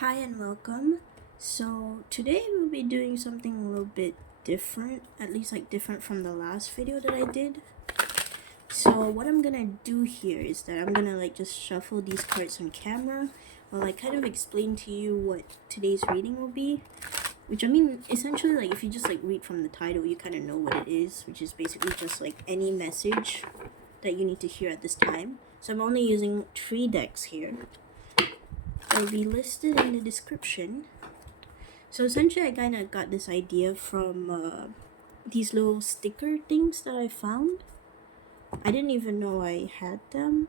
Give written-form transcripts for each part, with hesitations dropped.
Hi and welcome. So today we'll be doing something a little bit different, at least like different from the last video that I did. So what I'm gonna do here is that I'm gonna like just shuffle these cards on camera while I kind of explain to you what today's reading will be. Which I mean, essentially like if you just like read from the title, you kind of know what it is, which is basically just like any message that you need to hear at this time. So I'm only using 3 decks here. They'll be listed in the description. So essentially I kind of got this idea from these little sticker things that I found. I didn't even know I had them.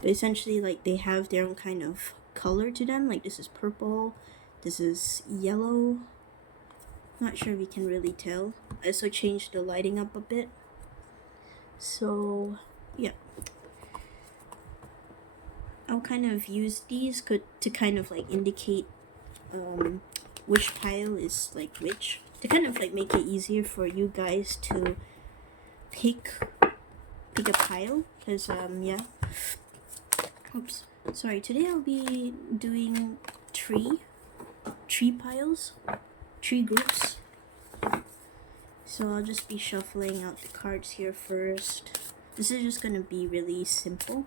But essentially like they have their own kind of color to them. Like this is purple, this is yellow. Not sure if you can really tell. I also changed the lighting up a bit. So yeah. I'll kind of use these to kind of like indicate which pile is like which, to kind of like make it easier for you guys to pick a pile, because yeah, oops, sorry, today I'll be doing three piles, 3 groups. So I'll just be shuffling out the cards here first. This is just gonna be really simple,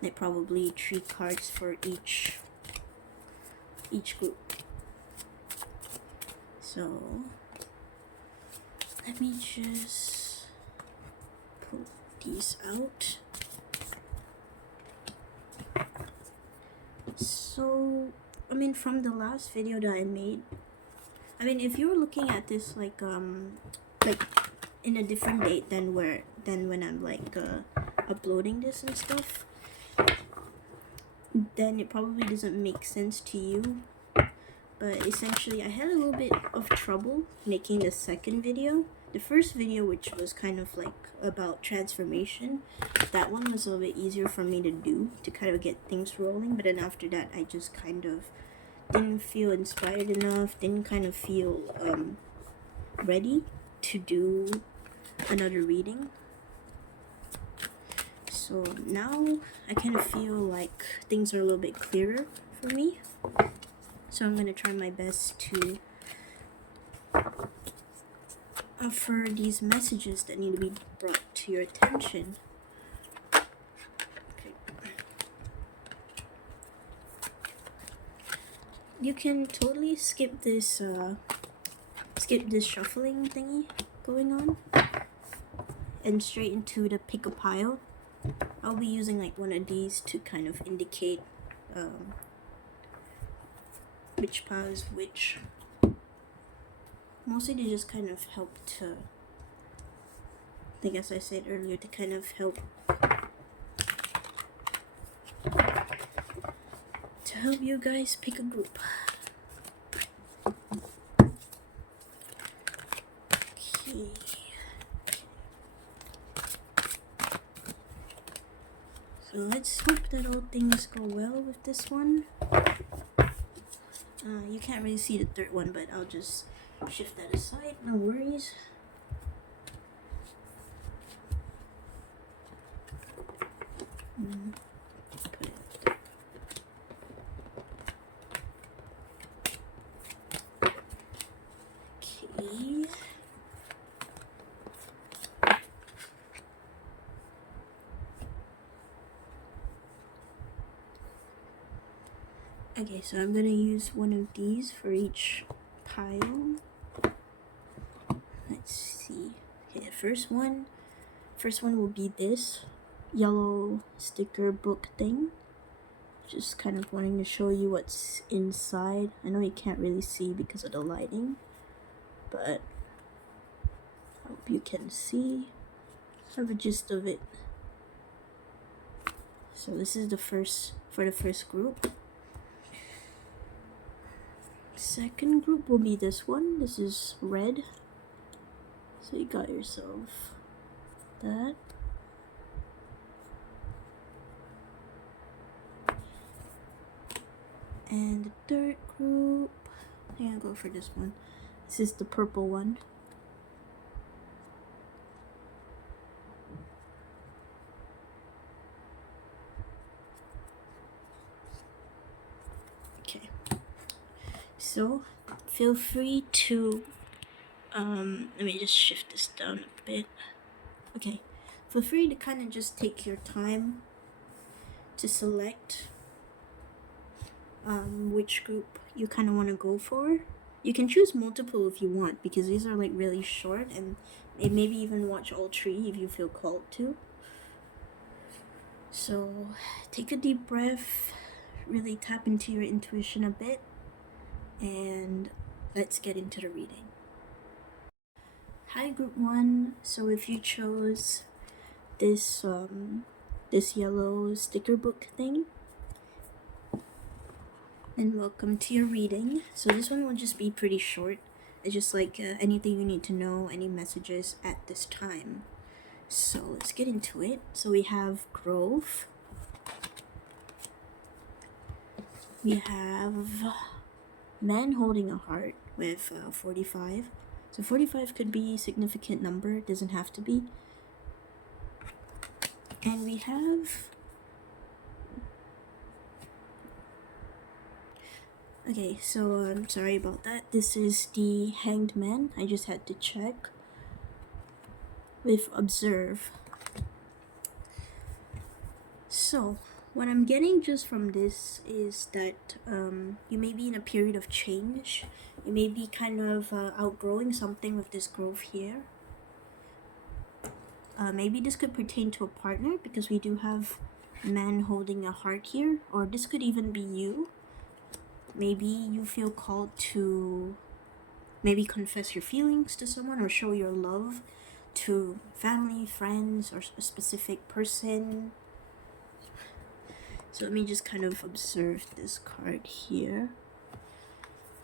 like probably 3 cards for each group. So let me just pull these out. So I mean, from the last video that I made, I mean, if you're looking at this like in a different date than when I'm like uploading this and stuff, then it probably doesn't make sense to you. But essentially I had a little bit of trouble making the second video. The first video, which was kind of like about transformation, that one was a little bit easier for me to do, to kind of get things rolling. But then after that I just kind of didn't feel inspired enough, didn't kind of feel ready to do another reading. So now I kind of feel like things are a little bit clearer for me. So I'm gonna try my best to offer these messages that need to be brought to your attention. Okay. You can totally skip this shuffling thingy going on and straight into the pick a pile. I'll be using like one of these to kind of indicate which pile is which. Mostly to just kind of help to, I guess I said earlier, to kind of help you guys pick a group. Okay. So let's hope that all things go well with this one. You can't really see the third one, but I'll just shift that aside, no worries. Put it there. Okay. Okay, so I'm gonna use one of these for each pile. Let's see. Okay, the first one will be this yellow sticker book thing. Just kind of wanting to show you what's inside. I know you can't really see because of the lighting, but I hope you can see. Have a gist of it. So this is the first group. Second group will be this one. This is red. So you got yourself that. And the third group, I'm gonna go for this one. This is the purple one. Okay, so feel free to let me just shift this down a bit. Okay, feel free to kind of just take your time to select which group you kind of want to go for. You can choose multiple if you want, because these are like really short, and maybe even watch all 3 if you feel called to. So take a deep breath, really tap into your intuition a bit, and let's get into the reading. Hi group 1. So if you chose this this yellow sticker book thing, and welcome to your reading. So this one will just be pretty short. It's just like anything you need to know, any messages at this time. So let's get into it. So we have growth. We have man holding a heart with 45. So 45 could be a significant number, it doesn't have to be. And we have... Okay, so I'm sorry about that. This is the Hanged Man. I just had to check. With observe. So, what I'm getting just from this is that you may be in a period of change. You may be kind of outgrowing something with this growth here. Maybe this could pertain to a partner, because we do have man holding a heart here. Or this could even be you. Maybe you feel called to maybe confess your feelings to someone, or show your love to family, friends, or a specific person. So let me just kind of observe this card here.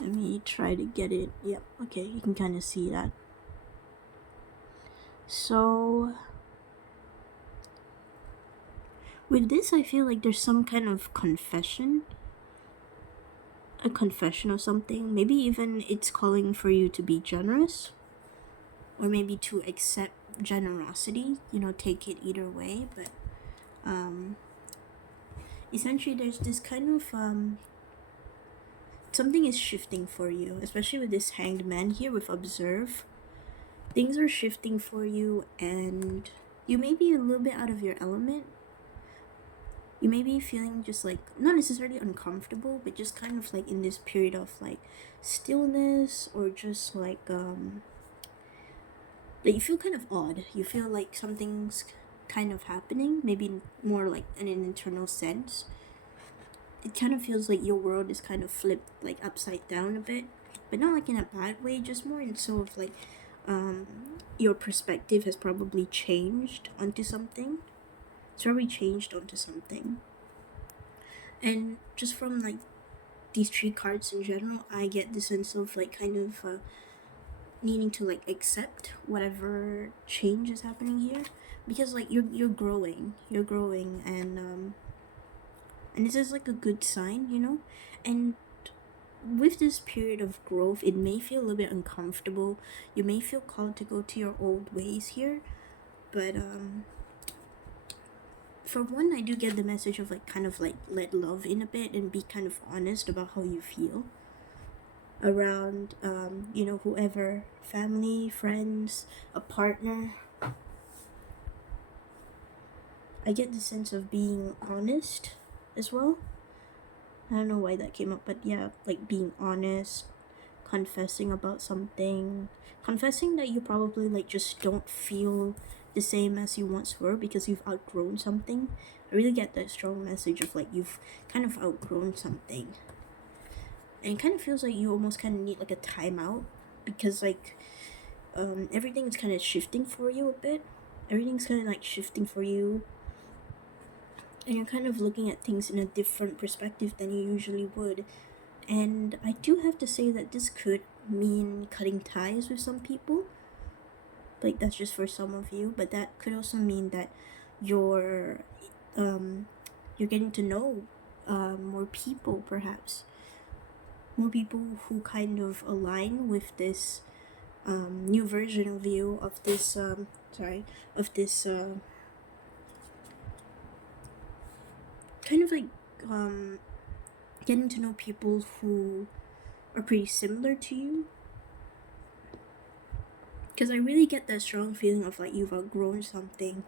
Let me try to get it. Yep, okay, you can kind of see that. So with this, I feel like there's some kind of confession. A confession of something. Maybe even it's calling for you to be generous. Or maybe to accept generosity. You know, take it either way. But essentially there's this kind of something is shifting for you, especially with this Hanged Man here with observe. Things are shifting for you, and you may be a little bit out of your element. You may be feeling just like not necessarily uncomfortable, but just kind of like in this period of like stillness, or just like you feel kind of odd. You feel like something's kind of happening, maybe more like in an internal sense. It kind of feels like your world is kind of flipped like upside down a bit, but not like in a bad way, just more in sort of like your perspective has probably changed onto something. It's probably changed onto something. And just from like these 3 cards in general, I get the sense of like kind of needing to like accept whatever change is happening here, because like you're growing, and this is like a good sign, you know. And with this period of growth, it may feel a little bit uncomfortable. You may feel called to go to your old ways here, but for one, I do get the message of like kind of like let love in a bit and be kind of honest about how you feel around you know, whoever, family, friends, a partner. I get the sense of being honest as well. I don't know why that came up, but yeah, like being honest, confessing about something, confessing that you probably like just don't feel the same as you once were because you've outgrown something. I really get that strong message of like you've kind of outgrown something. And it kind of feels like you almost kind of need like a timeout, because like everything's kind of shifting for you a bit. Everything's kind of like shifting for you, and you're kind of looking at things in a different perspective than you usually would. And I do have to say that this could mean cutting ties with some people. Like that's just for some of you, but that could also mean that you're getting to know more people, perhaps. More people who kind of align with this new version of you, of this kind of like getting to know people who are pretty similar to you. Because I really get that strong feeling of like you've outgrown something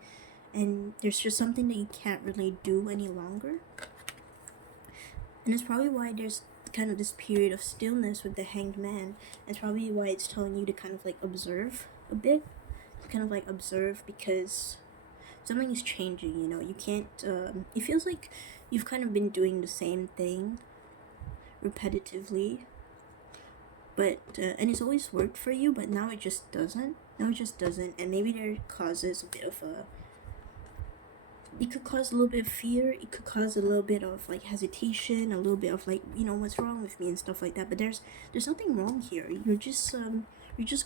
and there's just something that you can't really do any longer. And it's probably why there's kind of this period of stillness with the Hanged Man. It's probably why it's telling you to kind of like observe a bit. Kind of like observe, because something is changing, you know. You can't, it feels like you've kind of been doing the same thing repetitively. But, and it's always worked for you, but now it just doesn't. And maybe there causes a bit of it could cause a little bit of fear, it could cause a little bit of like hesitation, a little bit of like, you know, what's wrong with me and stuff like that. But there's nothing wrong here. You're just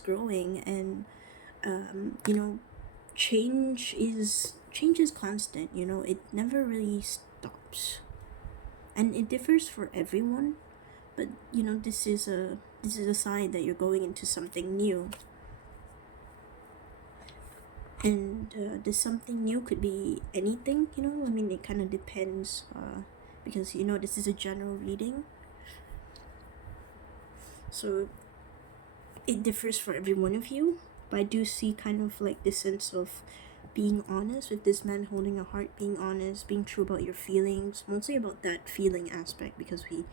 growing, and you know, change is constant, you know. It never really stops, and it differs for everyone. But you know, this is a sign that you're going into something new. And this something new could be anything, you know. I mean, it kind of depends, because you know, this is a general reading, so it differs for every one of you. But I do see kind of like this sense of being honest with this man holding a heart, being honest, being true about your feelings, mostly about that feeling aspect, because we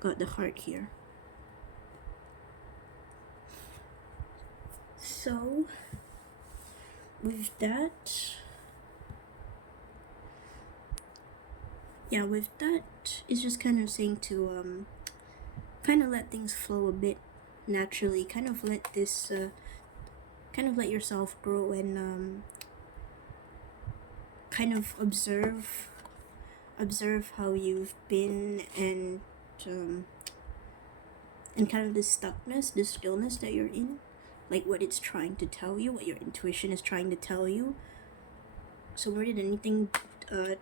got the heart here. So with that, it's just kind of saying to kind of let things flow a bit naturally, kind of let this kind of let yourself grow, and kind of observe how you've been, and kind of this stuckness, this stillness that you're in, like what it's trying to tell you, what your intuition is trying to tell you. So more than anything,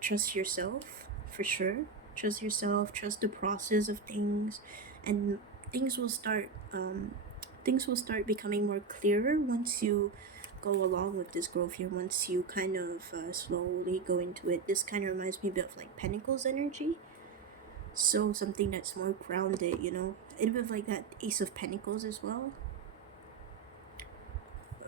trust yourself, for sure. Trust yourself, trust the process of things, and things will start becoming more clearer once you go along with this growth here, once you kind of slowly go into it. This kind of reminds me a bit of like Pentacles energy, so something that's more grounded, you know, a bit of like that Ace of Pentacles as well.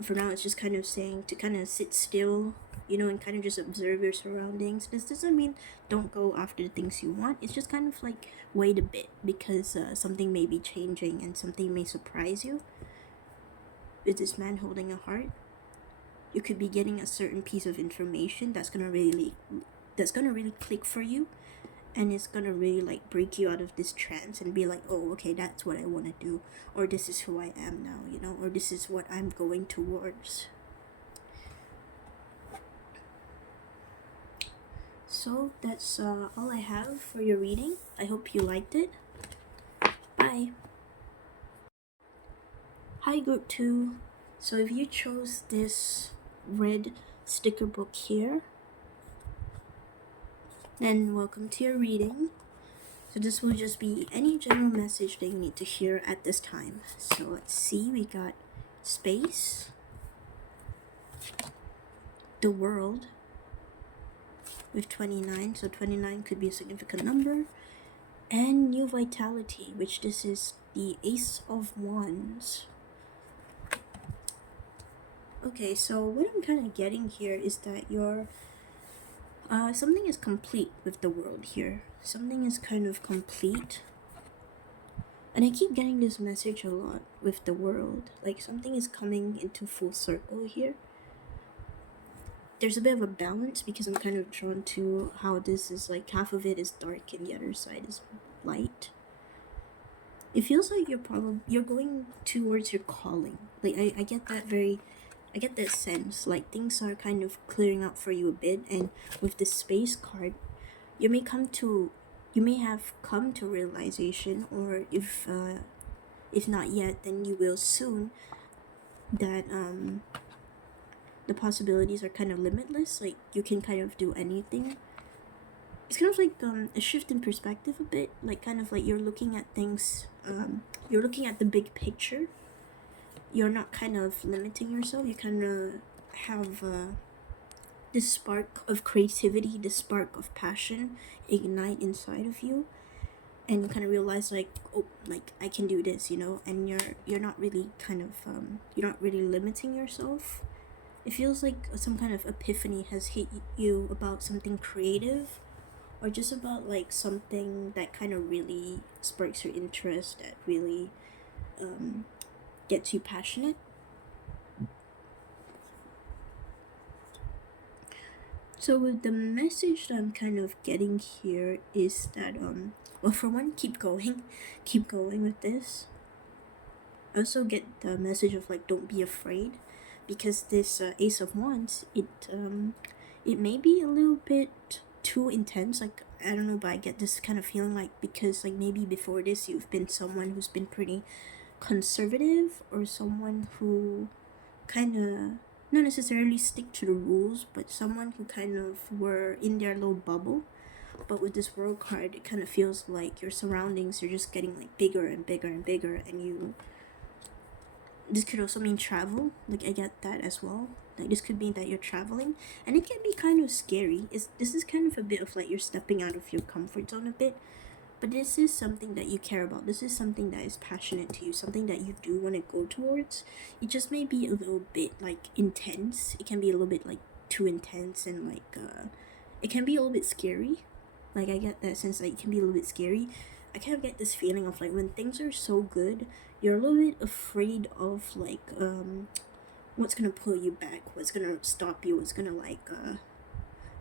For now, it's just kind of saying to kind of sit still, you know, and kind of just observe your surroundings. This doesn't mean don't go after the things you want. It's just kind of like wait a bit, because something may be changing and something may surprise you. With this man holding a heart, you could be getting a certain piece of information that's gonna really click for you, and it's gonna really like break you out of this trance and be like, oh, okay, that's what I want to do, or this is who I am now, you know, or this is what I'm going towards. So that's all I have for your reading. I hope you liked it. Bye. Hi, group 2. So if you chose this red sticker book here, then welcome to your reading. So this will just be any general message that you need to hear at this time. So let's see, we got space, the world with 29, so 29 could be a significant number, and new vitality, which this is the Ace of Wands. Okay, so what I'm kind of getting here is that your something is complete with the world here. Something is kind of complete. And I keep getting this message a lot with the world. Like something is coming into full circle here. There's a bit of a balance, because I'm kind of drawn to how this is like half of it is dark and the other side is light. It feels like you're going towards your calling. Like I get that sense, like things are kind of clearing up for you a bit. And with the space card, you may have come to realization, or if not yet, then you will soon, that the possibilities are kind of limitless. Like you can kind of do anything. It's kind of like a shift in perspective a bit, like kind of like you're looking at things, you're looking at the big picture. You're not kind of limiting yourself. You kind of have this spark of creativity, this spark of passion ignite inside of you, and you kind of realize like, oh, like I can do this, you know, and you're not really kind of you're not really limiting yourself. It feels like some kind of epiphany has hit you about something creative, or just about like something that kind of really sparks your interest, that really um, gets you passionate. So with the message that I'm kind of getting here is that well, for one, keep going, keep going with this. I also get the message of like, don't be afraid, because this Ace of Wands, it may be a little bit too intense. Like, I don't know, but I get this kind of feeling like, because like maybe before this you've been someone who's been pretty conservative, or someone who kind of not necessarily stick to the rules, but someone who kind of were in their little bubble. But with this World card, it kind of feels like your surroundings are just getting like bigger and bigger and bigger, and you, this could also mean travel. Like, I get that as well. Like, this could mean that you're traveling, and it can be kind of scary. This is kind of a bit of like you're stepping out of your comfort zone a bit, but this is something that you care about. This is something that is passionate to you, something that you do want to go towards. It just may be a little bit like intense. It can be a little bit like too intense, and like it can be a little bit scary. Like, I get that sense that it can be a little bit scary. I kind of get this feeling of like, when things are so good, you're a little bit afraid of like what's gonna pull you back, what's gonna stop you, what's gonna like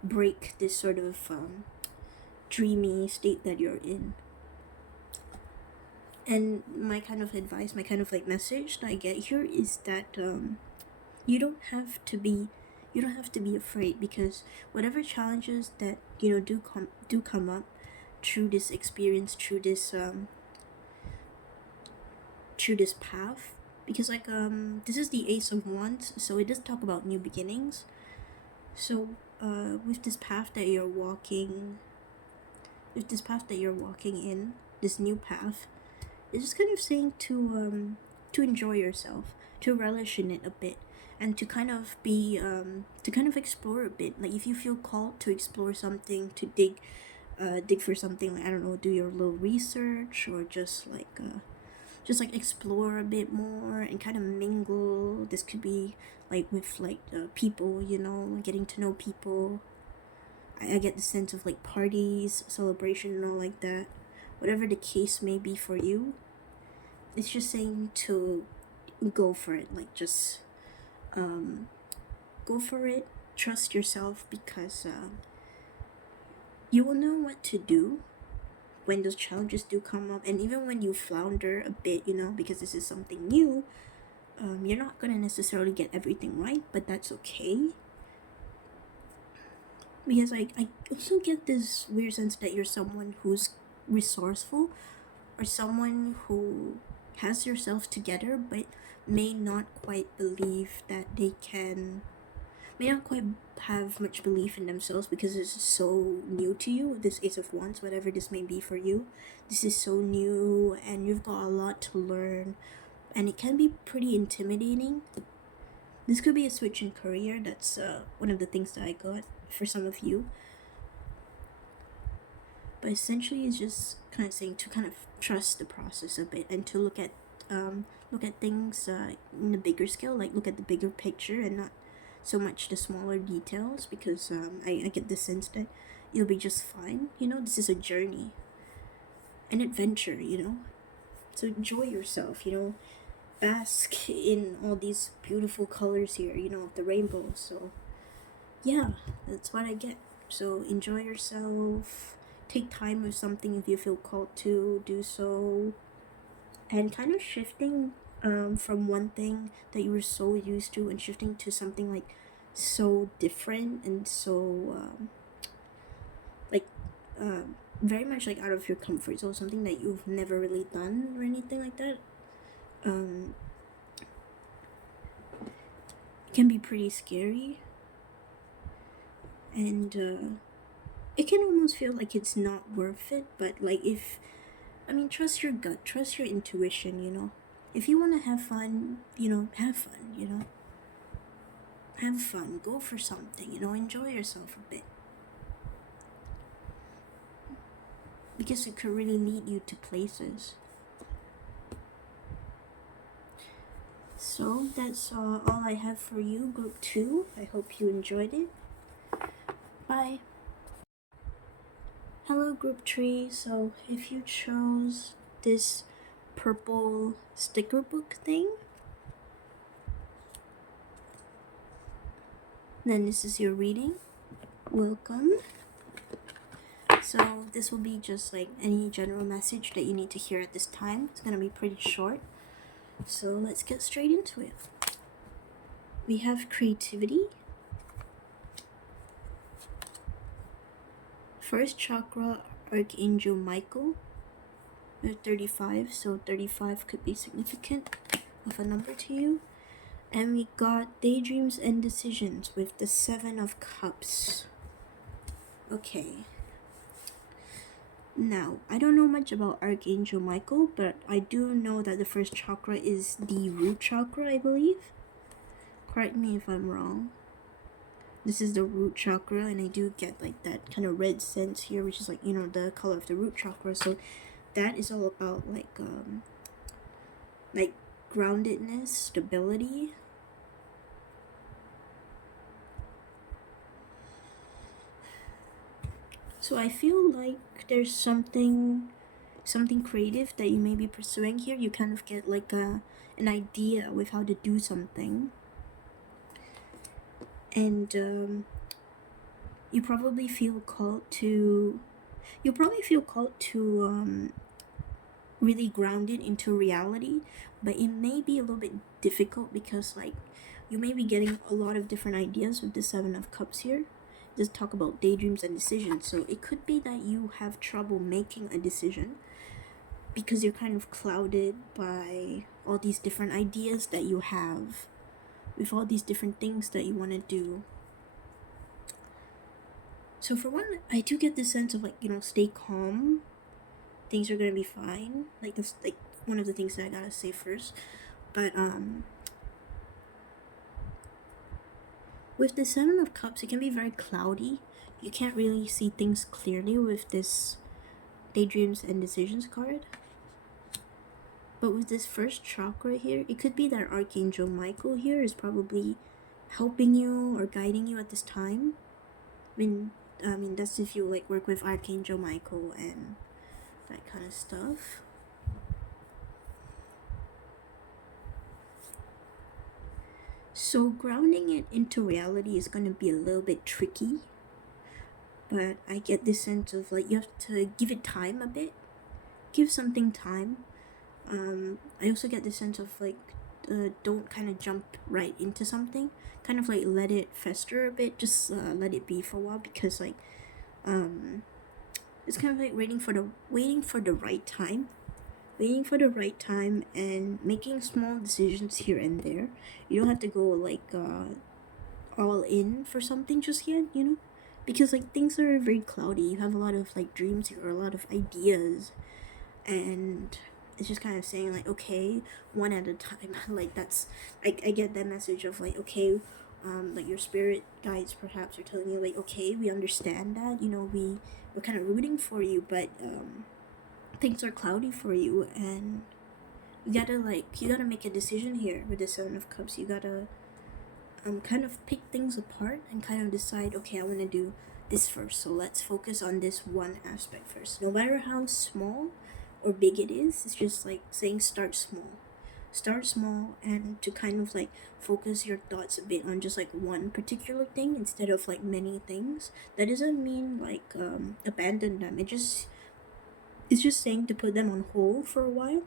break this sort of dreamy state that you're in. And my kind of advice, my kind of like message that I get here is that you don't have to be afraid, because whatever challenges that do come up through this experience, through this path, because like this is the Ace of Wands, so it does talk about new beginnings. So with this path that you're walking in, this new path, it's just kind of saying to enjoy yourself, to relish in it a bit, and to kind of be to kind of explore a bit. Like, if you feel called to explore something, to dig for something, like, I don't know, do your little research, or just like explore a bit more and kind of mingle. This could be like with like people, you know, getting to know people. I get the sense of like parties, celebration, and all like that. Whatever the case may be for you, it's just saying to go for it. Like, just go for it. Trust yourself, because you will know what to do when those challenges do come up. And even when you flounder a bit, you know, because this is something new, you're not gonna necessarily get everything right, but that's okay. Because I also get this weird sense that you're someone who's resourceful, or someone who has yourself together, but may not quite believe that they can, may not quite have much belief in themselves, because it's so new to you. This Ace of Wands, whatever this may be for you, this is so new, and you've got a lot to learn, and it can be pretty intimidating. This could be a switch in career. That's one of the things that I got for some of you. But essentially, it's just kind of saying to kind of trust the process a bit, and to look at things in the bigger scale. Like, look at the bigger picture, and not so much the smaller details, because I get the sense that you'll be just fine. You know, this is a journey, an adventure, you know. So enjoy yourself, you know. Bask in all these beautiful colors here, you know, of the rainbow. So yeah, that's what I get. So enjoy yourself. Take time with something if you feel called to do so. And kind of shifting from one thing that you were so used to, and shifting to something like so different, and so like very much like out of your comfort zone, something that you've never really done or anything like that. It can be pretty scary, and it can almost feel like it's not worth it. But like, trust your gut, trust your intuition, you know. If you want to have fun, you know, have fun, you know. Have fun, go for something, you know, enjoy yourself a bit. because it could really lead you to places. So that's all I have for you, group 2. I hope you enjoyed it. Bye. Hello, group 3. So if you chose this purple sticker book thing, then this is your reading. Welcome. So this will be just like any general message that you need to hear at this time. It's gonna be pretty short. So let's get straight into it. We have creativity. First chakra, Archangel Michael. We're 35, so 35 could be significant of a number to you. And we got daydreams and decisions with the 7 of Cups. Okay. Now, I don't know much about Archangel Michael, but I do know that the first chakra is the root chakra, I believe. Correct me if I'm wrong. This is the root chakra, and I do get like that kind of red sense here, which is like, you know, the color of the root chakra. So that is all about like groundedness, stability. So I feel like there's something creative that you may be pursuing here. You kind of get like an idea with how to do something, and you probably feel called to really ground it into reality, but it may be a little bit difficult because like you may be getting a lot of different ideas with the 7 of Cups here. Just talk about daydreams and decisions, so it could be that you have trouble making a decision because you're kind of clouded by all these different ideas that you have with all these different things that you want to do. So for one, I do get this sense of like, you know, stay calm, things are gonna be fine. Like that's like one of the things that I gotta say first. But with the 7 of Cups, it can be very cloudy. You can't really see things clearly with this daydreams and decisions card. But with this first chakra here, it could be that Archangel Michael here is probably helping you or guiding you at this time. I mean that's if you like work with Archangel Michael and that kind of stuff. So grounding it into reality is going to be a little bit tricky, but I get this sense of like you have to give it time a bit, give something time. I also get this sense of like don't kind of jump right into something, kind of like let it fester a bit, just let it be for a while, because like it's kind of like waiting for the right time and making small decisions here and there. You don't have to go like all in for something just yet, you know, because like things are very cloudy. You have a lot of like dreams here, a lot of ideas, and it's just kind of saying like, okay, one at a time. Like that's I get that message of like, okay, like your spirit guides perhaps are telling you like, okay, we understand that, you know, we're kind of rooting for you, but things are cloudy for you, and you gotta make a decision here with the 7 of Cups. You gotta kind of pick things apart and kind of decide, okay, I want to do this first, so let's focus on this one aspect first, no matter how small or big it is. It's just like saying start small, and to kind of like focus your thoughts a bit on just like one particular thing instead of like many things. That doesn't mean like abandon them. It's just saying to put them on hold for a while.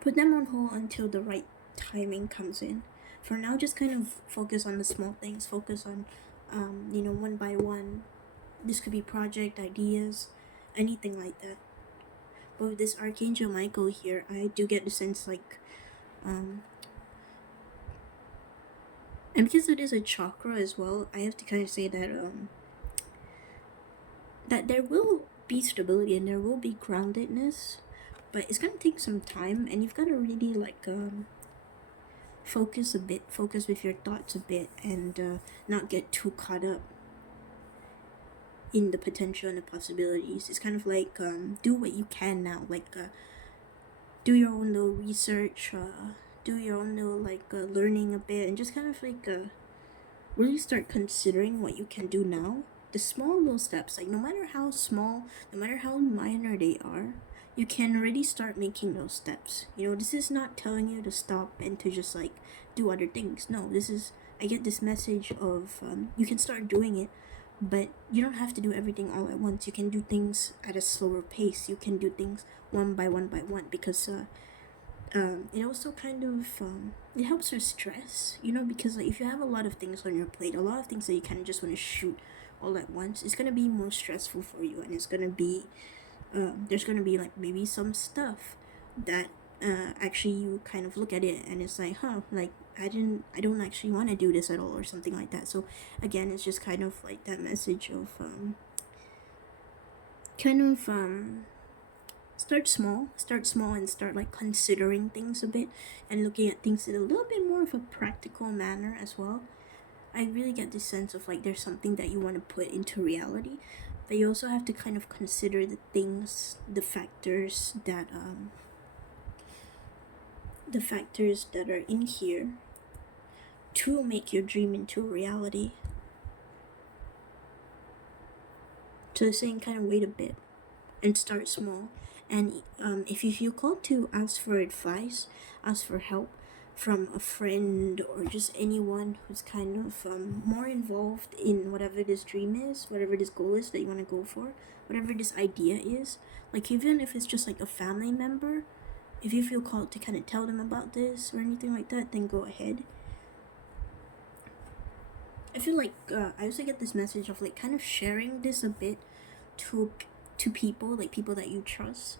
Put them on hold until the right timing comes in. For now, just kind of focus on the small things. Focus on, you know, one by one. This could be project ideas, anything like that. But with this Archangel Michael here, I do get the sense like, and because it is a chakra as well, I have to kind of say that that there will be stability and there will be groundedness, but it's gonna take some time, and you've got to really like focus with your thoughts a bit, and not get too caught up. in the potential and the possibilities. It's kind of like do what you can now, like do your own little research, do your own little like learning a bit, and just kind of like really start considering what you can do now. The small little steps, like no matter how small, no matter how minor they are, you can already start making those steps. You know, this is not telling you to stop and to just like do other things. No, this is, I get this message of you can start doing it, but you don't have to do everything all at once. You can do things at a slower pace. You can do things one by one, because it also kind of it helps with stress, you know, because like if you have a lot of things on your plate, a lot of things that you kind of just want to shoot all at once, it's gonna be more stressful for you, and it's gonna be there's gonna be like maybe some stuff that actually you kind of look at it and it's like, huh, like I don't actually want to do this at all, or something like that. So again, it's just kind of like that message of kind of start small and start like considering things a bit and looking at things in a little bit more of a practical manner as well. I really get this sense of like there's something that you want to put into reality, but you also have to kind of consider the things, the factors that are in here to make your dream into a reality. So it's saying kind of wait a bit and start small. And if you feel called to ask for advice, ask for help from a friend or just anyone who's kind of more involved in whatever this dream is, whatever this goal is that you want to go for, whatever this idea is. Like even if it's just like a family member, if you feel called to kind of tell them about this or anything like that, then go ahead. I feel like I also get this message of like kind of sharing this a bit to people, like people that you trust.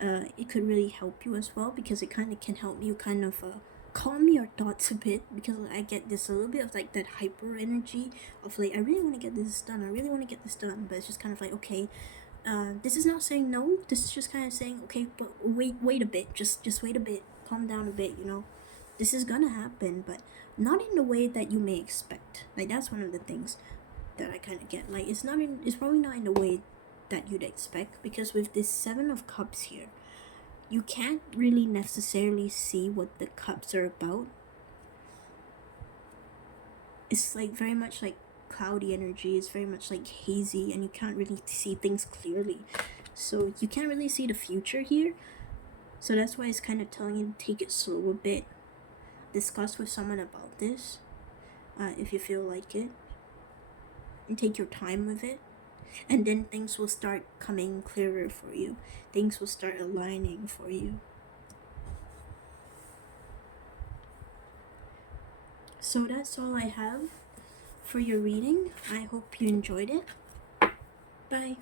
It could really help you as well, because it kind of can help you kind of calm your thoughts a bit, because I get this a little bit of like that hyper energy of like I really want to get this done, I really want to get this done, but it's just kind of like, okay, this is not saying no, this is just kind of saying, okay, but wait a bit, just wait a bit, calm down a bit, you know, this is gonna happen, but not in the way that you may expect. Like that's one of the things that I kind of get. Like it's probably not in the way that you'd expect, because with this 7 of Cups here, you can't really necessarily see what the cups are about. It's like very much like cloudy energy, it's very much like hazy, and you can't really see things clearly, so you can't really see the future here. So that's why it's kind of telling you to take it slow a bit, discuss with someone about this if you feel like it, and take your time with it, and then things will start coming clearer for you, things will start aligning for you. So that's all I have for your reading. I hope you enjoyed it. Bye.